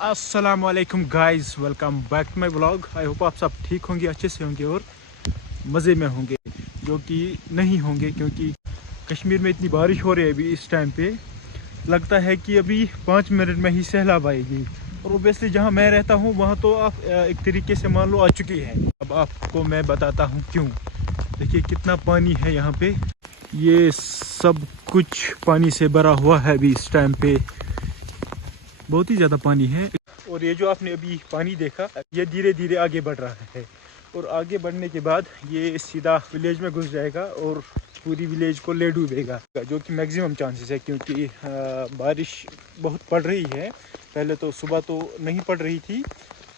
अस्सलाम वालेकुम guys, welcome back to my vlog. I hope आप सब ठीक होंगे, अच्छे से होंगे और मज़े में होंगे, जो कि नहीं होंगे क्योंकि कश्मीर में इतनी बारिश हो रही है अभी इस टाइम पे। लगता है कि अभी 5 मिनट में ही सैलाब आएगी। और ओबियसली जहाँ मैं रहता हूँ वहाँ तो आप एक तरीके से मान लो आ चुकी है। अब आपको मैं बताता हूँ क्यों। देखिए कितना पानी है यहाँ पे, ये सब कुछ पानी से भरा हुआ है अभी इस टाइम पे, बहुत ही ज़्यादा पानी है। और ये जो आपने अभी पानी देखा, ये धीरे धीरे आगे बढ़ रहा है और आगे बढ़ने के बाद ये सीधा विलेज में घुस जाएगा और पूरी विलेज को ले डूबेगा, जो कि मैक्सिमम चांसेस है क्योंकि बारिश बहुत पड़ रही है। पहले तो सुबह तो नहीं पड़ रही थी,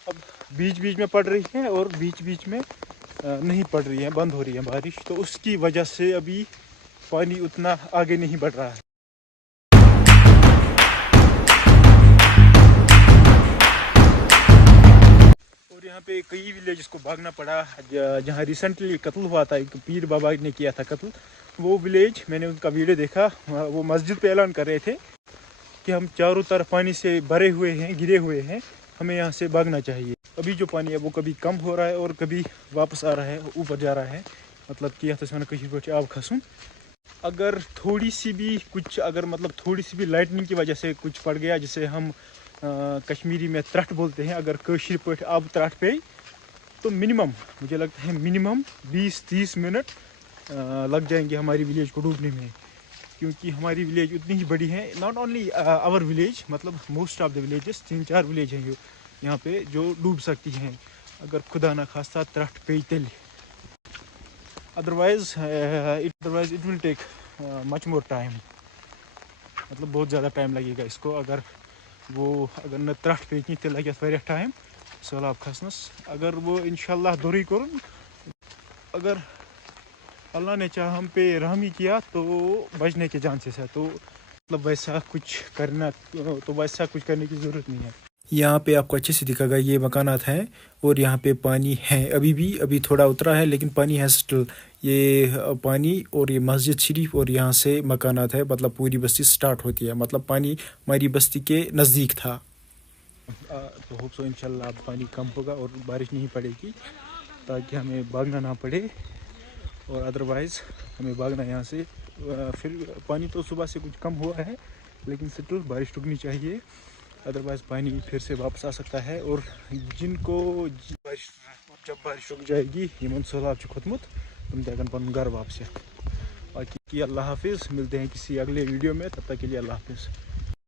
अब बीच बीच में पड़ रही है और बीच बीच में नहीं पड़ रही है, बंद हो रही है बारिश। तो उसकी वजह से अभी पानी उतना आगे नहीं बढ़ रहा है। और यहाँ पे कई विलेजेस को भागना पड़ा। जहाँ रिसेंटली कत्ल हुआ था, एक पीर बाबा ने किया था कत्ल, वो विलेज मैंने उनका वीडियो देखा। वो मस्जिद पे ऐलान कर रहे थे कि हम चारों तरफ पानी से भरे हुए हैं, घिरे हुए हैं, हमें यहाँ से भागना चाहिए। अभी जो पानी है वो कभी कम हो रहा है और कभी वापस आ रहा है, ऊपर जा रहा है। मतलब कि यहाँ कहीं आब खसूँ, अगर थोड़ी सी भी कुछ, अगर मतलब थोड़ी सी भी लाइटनिंग की वजह से कुछ पड़ गया, जिसे हम कश्मीरी में त्रट बोलते हैं, अगर कशीर पट आब त्रट पे, तो मिनिमम मुझे लगता है मिनिमम 20-30 मिनट लग जाएंगे हमारी विलेज को डूबने में। क्योंकि हमारी विलेज उतनी ही बड़ी है, नॉट ओनली आवर विलेज, मतलब most of the villages, 3-4 village हैं यहाँ पे जो डूब सकती हैं अगर खुदा ना खास्ता त्रट पे तेल। Otherwise it will take much more time, मतलब बहुत ज़्यादा टाइम लगेगा इसको। अगर न त्रट पे तेल लगे वारिया टाइम सैलाब खसनस। अगर वो इंशाल्लाह दोरी कर, अगर अल्लाह ने चाह हम पे रहमी किया तो बचने के चांसेस है। तो मतलब वैसा कुछ करने की ज़रूरत नहीं है। यहाँ पे आपको अच्छे से दिखेगा, ये मकानात हैं और यहाँ पे पानी है अभी थोड़ा उतरा है, लेकिन पानी है स्टिल। ये पानी और ये मस्जिद शरीफ और यहाँ से मकानात है, मतलब पूरी बस्ती स्टार्ट होती है, मतलब पानी हमारी बस्ती के नज़दीक था। तो होप सो इंशाल्लाह अब पानी कम होगा और बारिश नहीं पड़ेगी, ताकि हमें भागना ना पड़े। और अदरवाइज़ हमें भागना यहाँ से। फिर पानी तो सुबह से कुछ कम हुआ है, लेकिन स्टिल बारिश रुकनी चाहिए, अदरवाइज़ पानी फिर से वापस आ सकता है। और जिनको जब बारिश रुक जाएगी, यमन सैलाब खोतमुत, तुम तक पन घर वापस। बाकी अल्लाह हाफिज़, मिलते हैं किसी अगले वीडियो में, तब तक के लिए अल्लाह हाफिज़।